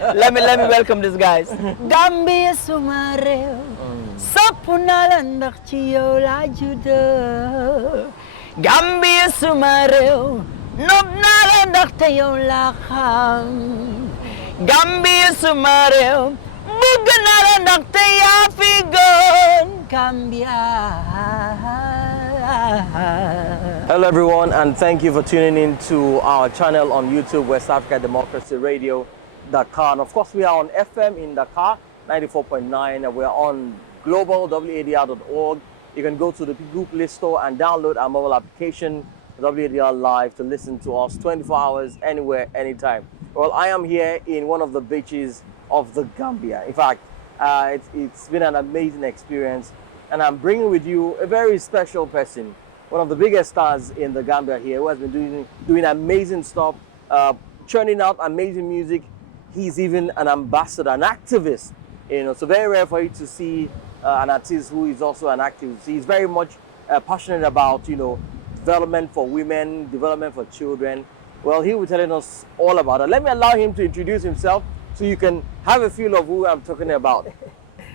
let me welcome these guys. Gambia sumareo, sapunalandak chiyo la judo. Gambia sumareo, nobnalandak tayo lakang. Gambia sumareo, buganalandak tayo figon. Gambia. Hello everyone, and thank you for tuning in to our channel on YouTube, West Africa Democracy Radio, Dakar. And of course, we are on FM in Dakar, 94.9, and we're on global, WADR.org. You can go to the Google Play Store and download our mobile application, WADR Live, to listen to us 24 hours, anywhere, anytime. Well, I am here in one of the beaches of the Gambia. In fact, it's been an amazing experience, and I'm bringing with you a very special person, one of the biggest stars in the Gambia here, who has been doing amazing stuff, churning out amazing music. He's even an ambassador, an activist. You know, so very rare for you to see an artist who is also an activist. He's very much passionate about, you know, development for women, development for children. Well, he will be telling us all about it. Let me allow him to introduce himself so you can have a feel of who I'm talking about.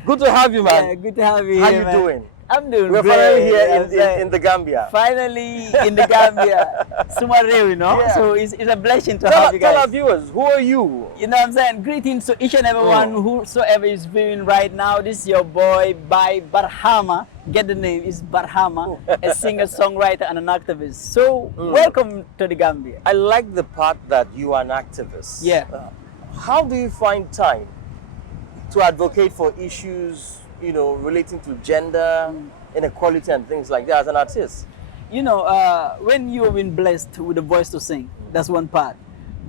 Good to have you, man. Yeah, good to have you How here, you man. doing? I'm doing We're great. finally here in the Gambia. Finally in the Gambia. Sumareo, you know? Yeah. So it's a blessing to have you guys. Tell our viewers, who are you? You know what I'm saying? Greetings to each and everyone whosoever is viewing right now. This is your boy, I Barhama. Get the name, it's Barhama, a singer-songwriter and an activist. So, welcome to the Gambia. I like the part that you are an activist. Yeah. How do you find time to advocate for issues, you know, relating to gender, inequality and things like that as an artist? You know, when you've been blessed with a voice to sing, that's one part.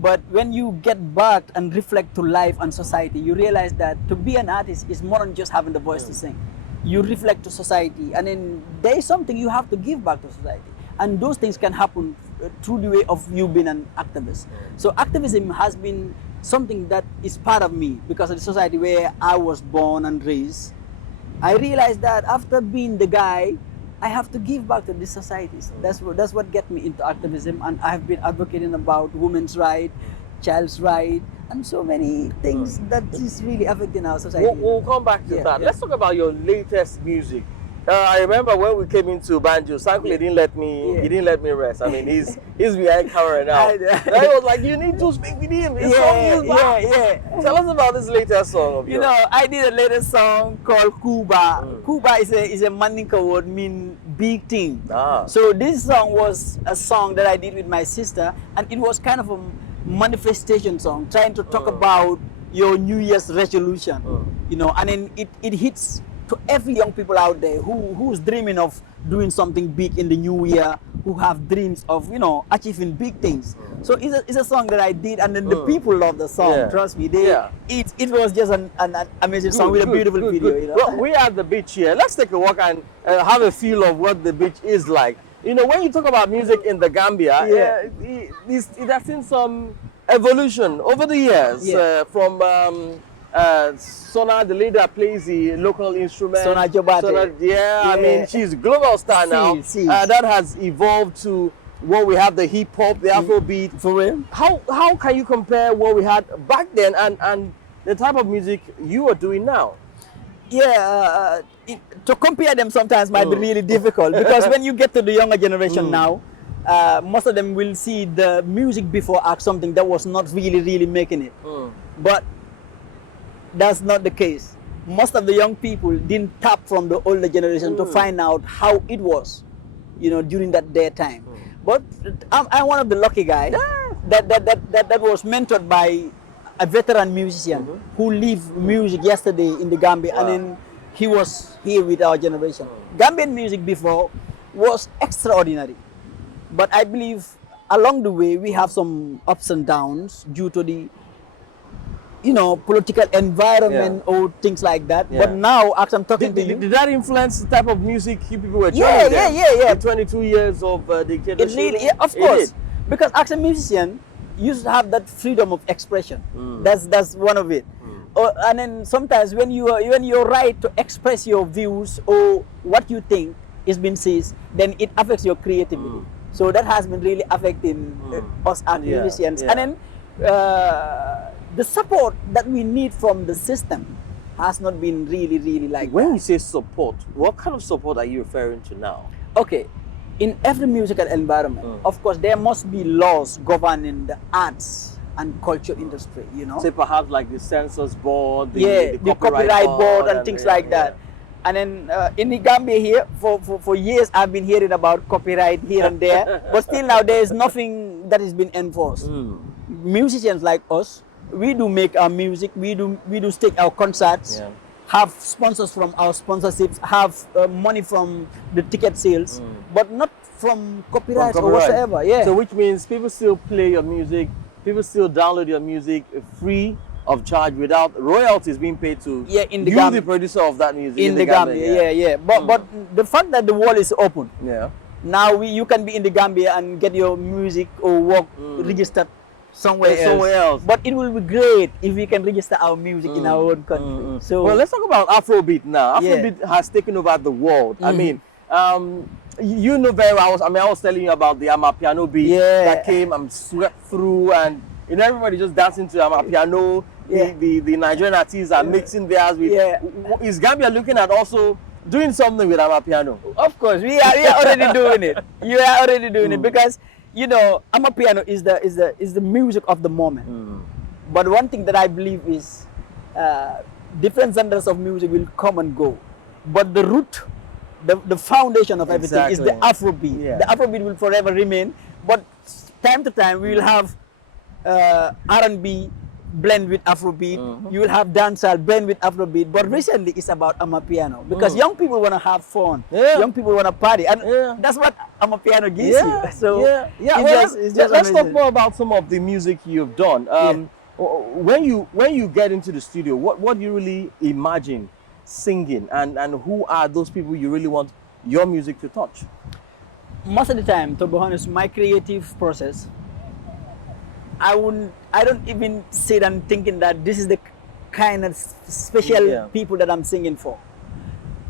But when you get back and reflect to life and society, you realize that to be an artist is more than just having the voice to sing. You reflect to society, and then there is something you have to give back to society. And those things can happen through the way of you being an activist. So activism has been something that is part of me because of the society where I was born and raised. I realized that after being the guy, I have to give back to these societies. That's what get me into activism, and I have been advocating about women's rights, child's rights, and so many things that is really affecting our society. We'll come back to that. Let's talk about your latest music. I remember when we came into Banjo, Sankle didn't let me. He didn't let me rest. I mean, he's behind camera now. I was like, you need to speak with him. His song is back. Tell us about this latest song of yours. You know, I did a latest song called Kuuba. Kuuba is a Mandinka word mean big thing. So this song was a song that I did with my sister, and it was kind of a manifestation song, trying to talk about your New Year's resolution. You know, and then it hits to every young people out there who's dreaming of doing something big in the new year, who have dreams of, you know, achieving big things. So it's a song that I did, and then the people love the song. Trust me, it was just an amazing song with a beautiful video. You know? Well, we are at the beach here. Let's take a walk and have a feel of what the beach is like. You know, when you talk about music in the Gambia, it has seen some evolution over the years. From Sona, the lady that plays the local instrument. Sona Jobate. I mean, she's a global star now. That has evolved to what we have, the hip hop, the Afrobeat. For real? How can you compare what we had back then and the type of music you are doing now? Yeah, to compare them sometimes might be really difficult because when you get to the younger generation now, most of them will see the music before as something that was not really making it. But that's not the case. Most of the young people didn't tap from the older generation to find out how it was, you know, during their time. But I'm one of the lucky guys that was mentored by a veteran musician who lived music yesterday in the Gambia, and then he was here with our generation. Gambian music before was extraordinary, but I believe along the way we have some ups and downs due to the, you know, political environment or things like that. But now, as I'm talking to you, did that influence the type of music you people were joining? The 22 years of dictatorship. It really, of course, because as a musician, you should have that freedom of expression. That's one of it. And then sometimes when you're right to express your views or what you think is being seized, then it affects your creativity. So that has been really affecting us as musicians. And then the support that we need from the system has not been really like When that. you say support, what kind of support are you referring to now? Okay, in every musical environment, of course, there must be laws governing the arts and culture industry, you know. Say perhaps like the census board, The copyright board and things like that. And then in the Gambia here, for years, I've been hearing about copyright here and there, but still now there is nothing that has been enforced. Musicians like us, we do make our music, we do stage our concerts, have sponsors from our sponsorships, have money from the ticket sales, but not from copyrights or whatsoever. Yeah. So which means people still play your music, people still download your music free of charge without royalties being paid to in the you, Gambia, the producer of that music in the Gambia. Yeah. But the fact that the wall is open, now you can be in the Gambia and get your music or work registered somewhere else. But it will be great if we can register our music in our own country. So well, let's talk about Afrobeat now. Afrobeat has taken over the world. I mean, you know very well. I was telling you about the Amapiano beat that came and swept through, and everybody just dancing to Amapiano. The Nigerian artists are mixing theirs with. Is Gambia looking at also doing something with Amapiano? Of course, we are already doing it. You are already doing it because you know Amapiano is the music of the moment. But one thing that I believe is different genres of music will come and go, but the root, the foundation of everything is the Afrobeat. The Afrobeat will forever remain, but time to time we will have R&B blend with Afrobeat. You will have dancehall blend with Afrobeat. But recently it's about Amapiano because young people want to have fun. Young people want to party, and that's what Amapiano gives you. So let's talk more about some of the music you've done. When you get into the studio, what do you really imagine singing, and who are those people you really want your music to touch? Most of the time, to be honest, my creative process, I don't even sit and thinking that this is the kind of special people that I'm singing for.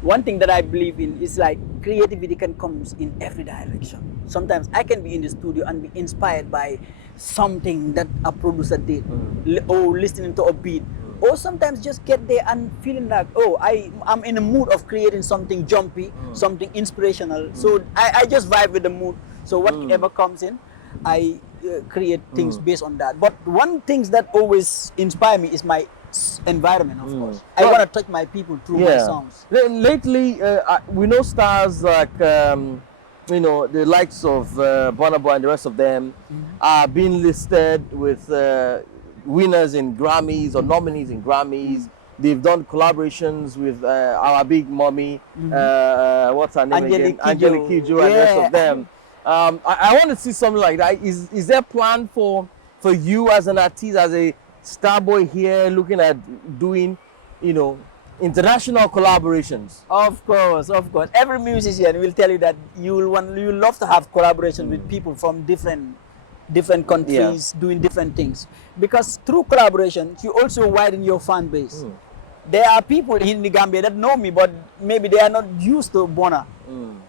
One thing that I believe in is like creativity can come in every direction. Sometimes I can be in the studio and be inspired by something that a producer did, or listening to a beat, or sometimes just get there and feeling like, oh, I'm in a mood of creating something jumpy, something inspirational. So I just vibe with the mood. So whatever comes in, I create things based on that. But one thing that always inspire me is my environment, of course. I want to touch my people through my songs. Lately, we know stars like the likes of Burna Boy and the rest of them are being listed with winners in Grammys or nominees in Grammys. They've done collaborations with our big mommy, what's her name again? Angelique Kidjo and the rest of them. I want to see something like that. Is there a plan for you as an artist, as a star boy here, looking at doing, international collaborations? Of course. Every musician will tell you that you love to have collaboration with people from different countries doing different things, because through collaboration you also widen your fan base. There are people in the Gambia that know me, but maybe they are not used to Burna.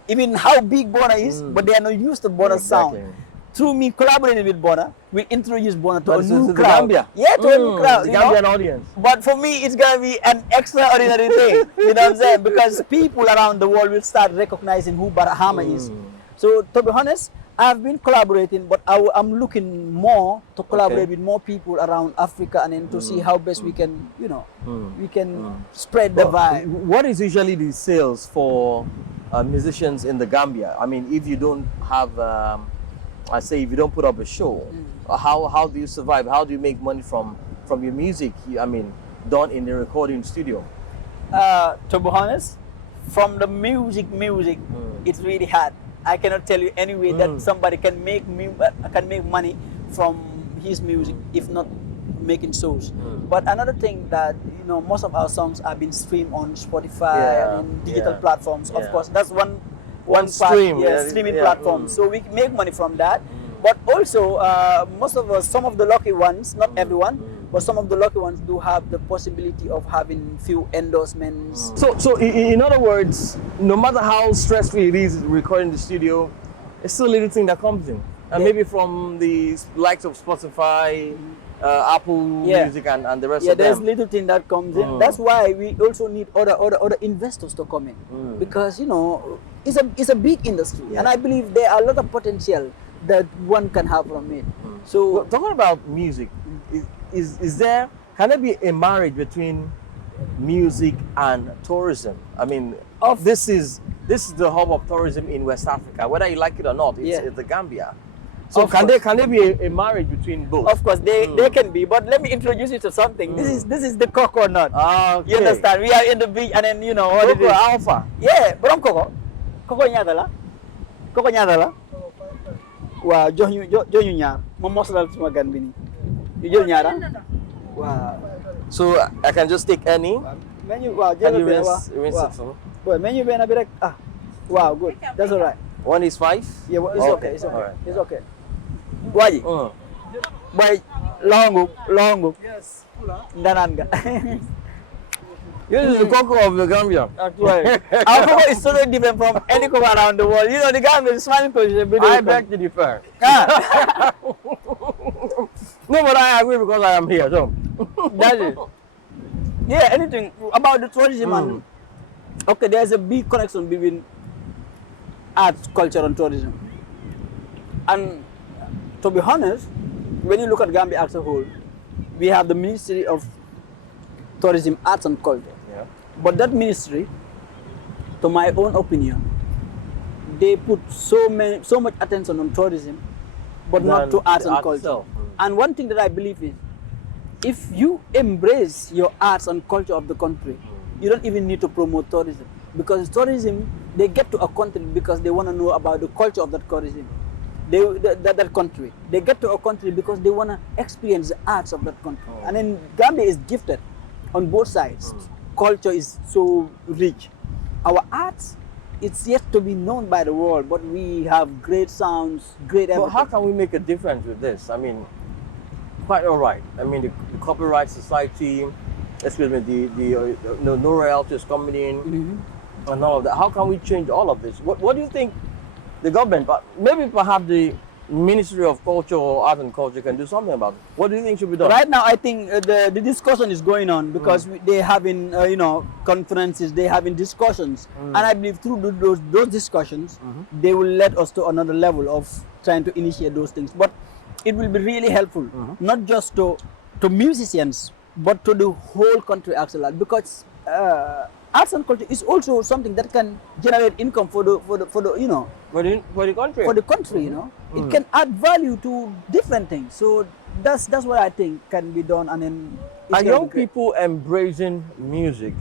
Even how big Burna is, but they are not used to Burna's sound. Through me collaborating with Burna, we introduce Burna to a new crowd. To a new crowd. The Gambian audience. But for me, it's gonna be an extraordinary thing. You know what I'm saying? Because people around the world will start recognizing who Barhama is. So to be honest, I've been collaborating, but I'm looking more to collaborate with more people around Africa, and then to see how best we can, we can spread the vibe. What is usually the sales for musicians in the Gambia? I mean, if you don't have, if you don't put up a show, how do you survive? How do you make money from your music? I mean, done in the recording studio. To be honest, from the music, it's really hard. I cannot tell you any way that somebody can make money from his music if not making shows. But another thing that most of our songs have been streamed on Spotify and digital platforms. Of course, that's one part, streaming platform. So we make money from that. But also, some of the lucky ones, not everyone, but some of the lucky ones do have the possibility of having few endorsements. So in other words, no matter how stressful it is recording in the studio, it's still a little thing that comes in. And maybe from the likes of Spotify, Apple Music and the rest Yeah, of them. there's little thing that comes in. That's why we also need other investors to come in, because you know it's a big industry, and I believe there are a lot of potential that one can have from it. So Well, talking about music, can there be a marriage between music and tourism? I mean, this is the hub of tourism in West Africa, whether you like it or not. It's the Gambia. So can there be a marriage between both? of course they can be, but let me introduce you to something. This is the coconut. Okay. You understand? We are in the beach, and then you know what it is. Alpha. Yeah, borom coco ñaata la? Coco ñaata la? Waaw jox ñu ñaar ma mosalal suma gan bi ni. Ñu jël ñaara? Waaw. So I can just take any. Menu waaw Can jël you be rinse it for me? Boy, menu be na bi rek. Ah. Wow, good. That's all right. One is 5? Yeah, well, it's okay. It's okay. Alright. It's okay. Waji. Boy, longo. Yes. Ndanan ga. This is the cocoa of the Gambia. That's right. Our cocoa is totally different from any cocoa around the world. You know, the Gambia is smiling because it's a bit I beg to differ. Ah. No, but I agree because I am here. So That is. Yeah, anything about the tourism and okay, there's a big connection between arts, culture, and tourism. And to be honest, when you look at Gambia as a whole, we have the Ministry of Tourism, Arts and Culture. yeah. But that ministry, to my own opinion, they put so much attention on tourism, but not to arts and culture. itself. And one thing that I believe is, if you embrace your arts and culture of the country, you don't even need to promote tourism. Because tourism, they get to a country because they want to know about the culture of that tourism. That country. They get to a country because they want to experience the arts of that country. And then Gambia is gifted on both sides. Culture is so rich. Our arts, it's yet to be known by the world, but we have great sounds, great But everything. how can we make a difference with this? I mean, quite all right. I mean, the Copyright Society, excuse me, the no royalties coming in and all of that. How can we change all of this? What do you think the government, but maybe perhaps the Ministry of Culture or Art and Culture can do something about it? What do you think should be done? Right now, I think the discussion is going on because they're having, conferences, they're having discussions. And I believe through those discussions, they will let us to another level of trying to initiate those things. But it will be really helpful, not just to musicians, but to the whole country actually, because arts and culture is also something that can generate income for the country. It can add value to different things. So that's what I think can be done, and then Are young people embracing music?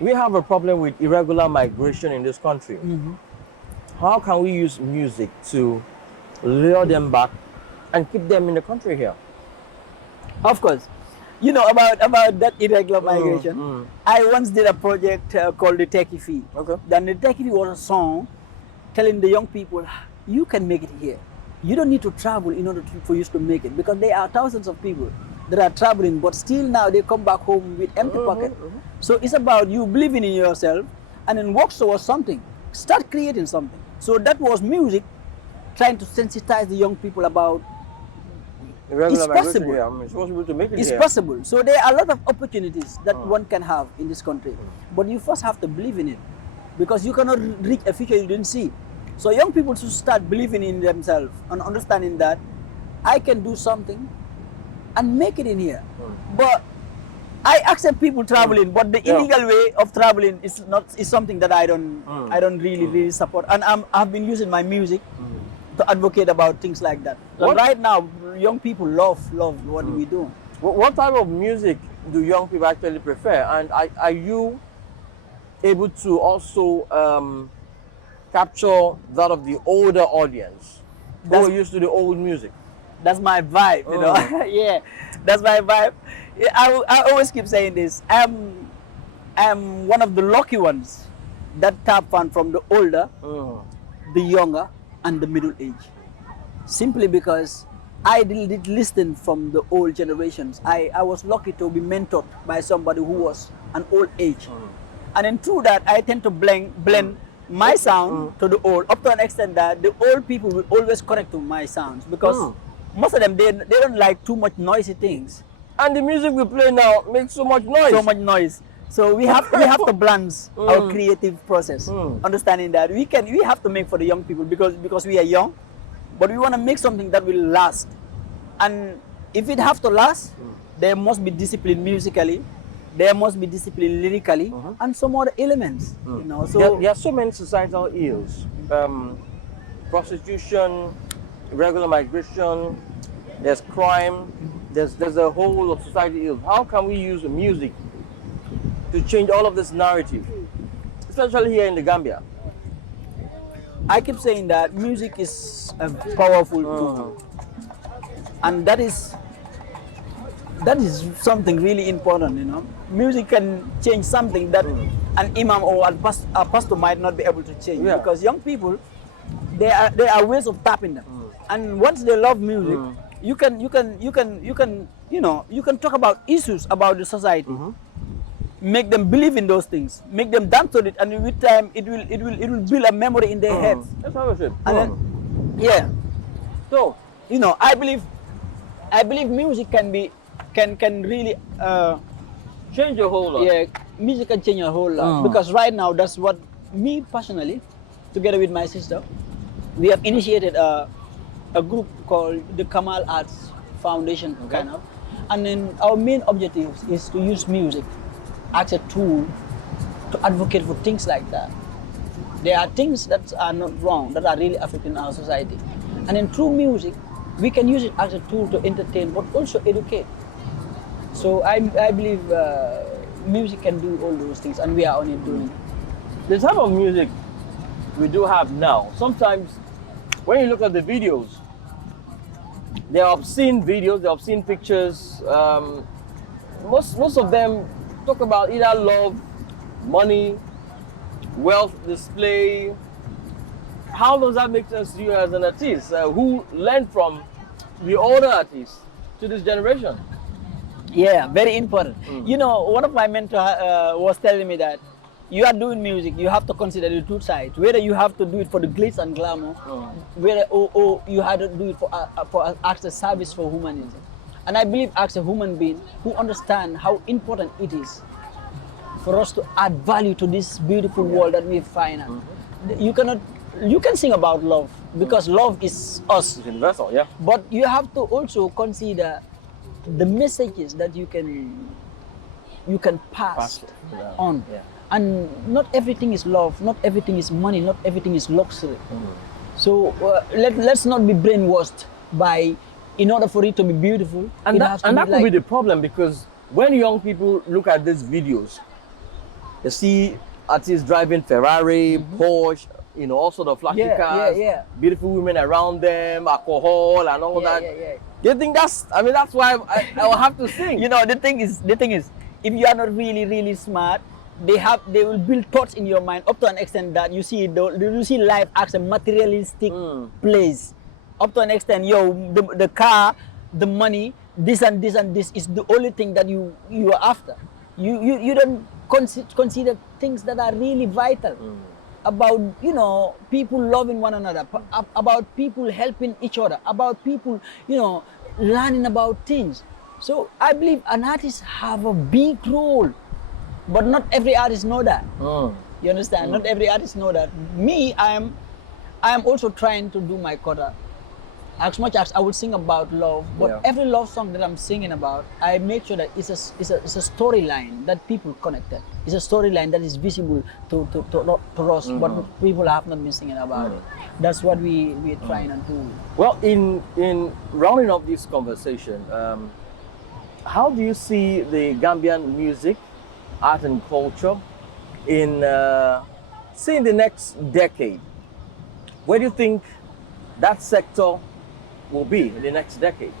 We have a problem with irregular migration in this country. How can we use music to lure them back and keep them in the country here? Of course. You know about that irregular migration. I once did a project called the Techie Fee. Okay. Then the Techie Fee was a song telling the young people, you can make it here. You don't need to travel in order for you to make it, because there are thousands of people that are traveling, but still now they come back home with empty pocket. So it's about you believing in yourself and then work towards something. Start creating something. So that was music trying to sensitize the young people about Irregular it's migration possible. here. I mean, it's possible to make it it's here. possible. So there are a lot of opportunities that one can have in this country, but you first have to believe in it, because you cannot reach a future you didn't see. So young people should start believing in themselves and understanding that I can do something and make it in here. But I accept people traveling, but the illegal way of traveling is something that I don't really support. And I've been using my music to advocate about things like that. So right now, young people love what we do. What type of music do young people actually prefer? And are you able to also capture that of the older audience who are used to the old music? That's my vibe, you know. Yeah, that's my vibe. Yeah, I always keep saying this. I'm one of the lucky ones that tap fan from the older, the younger, and the middle age. Simply because I did listen from the old generations. I was lucky to be mentored by somebody who was an old age. And then through that, I tend to blend my sound to the old, up to an extent that the old people will always connect to my sounds, because most of them, they don't like too much noisy things. And the music we play now makes so much noise. So much noise. So we have to balance our creative process, understanding that we have to make for the young people because we are young, but we want to make something that will last. And if it have to last, there must be discipline musically, there must be discipline lyrically, and some other elements. You know, so there are so many societal ills: prostitution, irregular migration. There's crime. There's a whole lot of society ills. How can we use music to change all of this narrative, especially here in the Gambia? I keep saying that music is a powerful tool, and that is something really important. You know, music can change something that an imam or a pastor might not be able to change, because young people, there are ways of tapping them, and once they love music, you can talk about issues about the society. Make them believe in those things, make them dance to it, and with time it will build a memory in their heads. That's how it is. And then, so you know, I believe music can really change a whole lot. Yeah, music can change a whole lot, because right now that's what me personally, together with my sister, we have initiated a group called the Kamal Arts Foundation, kind of, and then our main objective is to use music as a tool to advocate for things like that. There are things that are not wrong, that are really affecting our society. And then through music, we can use it as a tool to entertain, but also educate. So I believe music can do all those things, and we are on it doing it. The type of music we do have now, sometimes when you look at the videos, they're obscene videos, they're obscene pictures. Most of them talk about either love, money, wealth display. How does that make sense to you as an artist who learned from the older artists to this generation? Yeah, very important. You know, one of my mentors was telling me that you are doing music, you have to consider the two sides. Whether you have to do it for the glitz and glamour, whether or you have to do it for as a service for humanity. And I believe as a human being who understand how important it is for us to add value to this beautiful world that we find. You can sing about love, because love is us. It's universal, yeah. But you have to also consider the messages that you can pass on. Yeah. And not everything is love, not everything is money, not everything is luxury. So let's not be brainwashed by, in order for it to be beautiful. And that could be the problem, because when young people look at these videos, they see artists driving Ferrari, Porsche, you know, all sort of flashy cars, beautiful women around them, alcohol and all that. You think that's why I will have to sing. You know, the thing is, if you are not really, really smart, they will build thoughts in your mind up to an extent that you see life as a materialistic place. Up to an extent, the car, the money, this and this and this is the only thing that you are after. You don't consider things that are really vital about, you know, people loving one another, about people helping each other, about people, you know, learning about things. So I believe an artist have a big role, but not every artist know that. You understand? Not every artist know that. Me, I am also trying to do my quota. As much as I would sing about love, but every love song that I'm singing about, I make sure that it's a storyline that people connected. It's a storyline that is visible to us, but people have not been singing about it. That's what we're trying to do. Well, in rounding up this conversation, how do you see the Gambian music, art and culture in, say, in the next decade? Where do you think that sector will be in the next decade?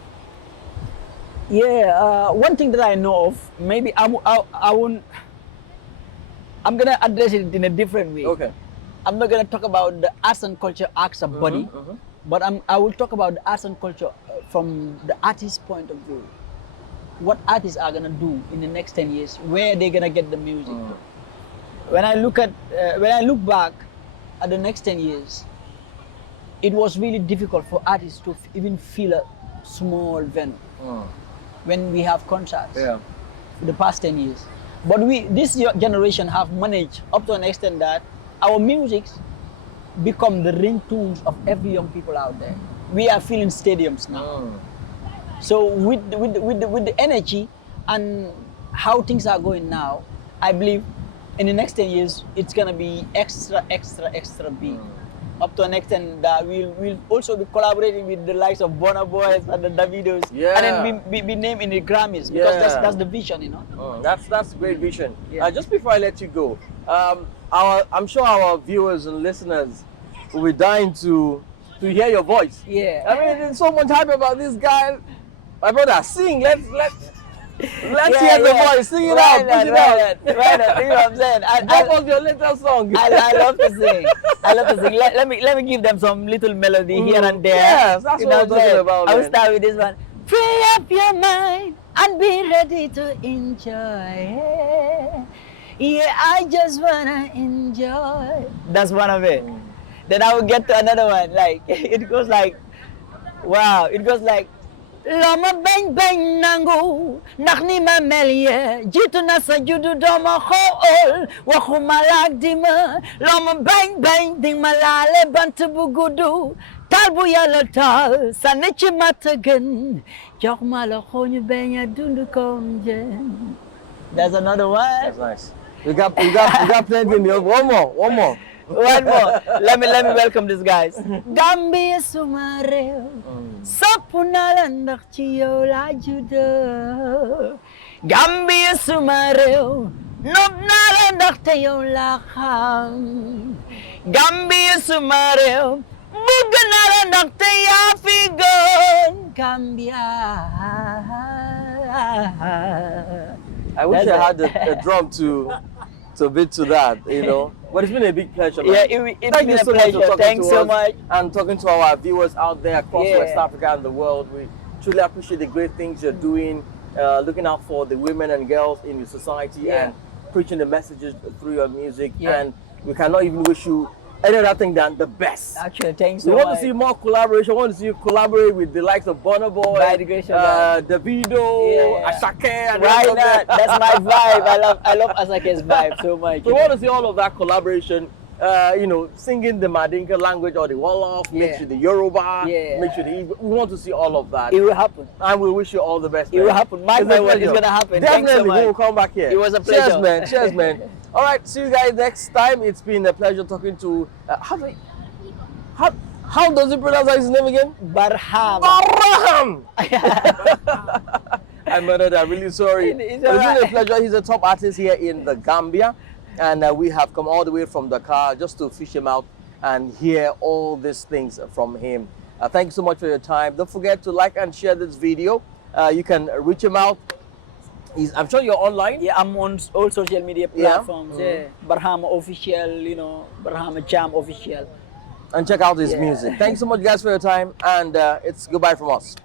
Yeah, one thing that I know of, maybe I'm gonna address it in a different way. Okay. I'm not gonna talk about the arts and culture as a body, but I will talk about the arts and culture from the artist's point of view. What artists are gonna do in the next 10 years? Where they're gonna get the music? When I look back at the next 10 years, it was really difficult for artists to even feel small venue when we have concerts. Yeah. For the past 10 years. But this generation have managed up to an extent that our music become the ringtones of every young people out there. We are filling stadiums now. So with the energy and how things are going now, I believe in the next 10 years, it's gonna be extra big. Up to an extent that we'll also be collaborating with the likes of Burna Boy and the Davidos, and then be named in the Grammys, because that's the vision, you know. That's great vision. Yeah. Just before I let you go, I'm sure our viewers and listeners will be dying to hear your voice. Yeah. I mean, there's so much hype about this guy. My brother, sing. Let's hear the voice. Sing it out. Put it out. Right. You know what I'm saying? What was your latest song? I love to sing. Let me give them some little melody here and there. Yes, that's what I'm talking about. I will start with this one. Free up your mind and be ready to enjoy. Yeah, I just wanna enjoy. That's one of it. Then I will get to another one. Like it goes like, wow. It goes like. Lama bang bang nangu nakni ma melie jitu na sa judu doma khool waxu malak dima lama bang bang ding malale bantu bugudu talbu yalla tal sanchi matagan jox mala khoñu benya dundu komjen. That's another one. That's nice. We got plenty in here. One more. One more. Let me welcome these guys. Gambia sumareo sapuna landak ciyo la judo. Gambia sumareo nob na landak tayo la kham. Gambia sumareo buga na landak tayo figon. Gambia. I wish I had a drum to beat to that, you know. But it's been a big pleasure, man. Yeah, it's been a pleasure. Thanks so much. And talking to our viewers out there across West Africa and the world. We truly appreciate the great things you're doing, looking out for the women and girls in your society and preaching the messages through your music. And we cannot even wish you any other thing than the best. Actually, thanks so much. We want to see see more collaboration. We want to see you collaborate with the likes of Burna Boy, Davido, Asake. And right, that's my vibe. I love Asake's vibe so much. So we want to see all of that collaboration. You know, singing the Madinka language or the Wolof, make sure the Yoruba, make sure the Igbo. We want to see all of that. It will happen. And we wish you all the best. It will happen. My word, it's going to happen. Definitely, we will come back here. It was a pleasure. Cheers, man. Cheers, man. All right, see you guys next time. It's been a pleasure talking to. How does he pronounce his name again? Barhama. I murdered that. Really sorry. It's been a pleasure. He's a top artist here in the Gambia, and we have come all the way from Dakar just to fish him out and hear all these things from him. Thank you so much for your time. Don't forget to like and share this video. You can reach him out. I'm sure you're online. Yeah, I'm on all social media platforms. Barhama official, you know, Barhama Cham official. And check out his music. Thanks so much, guys, for your time. And it's goodbye from us.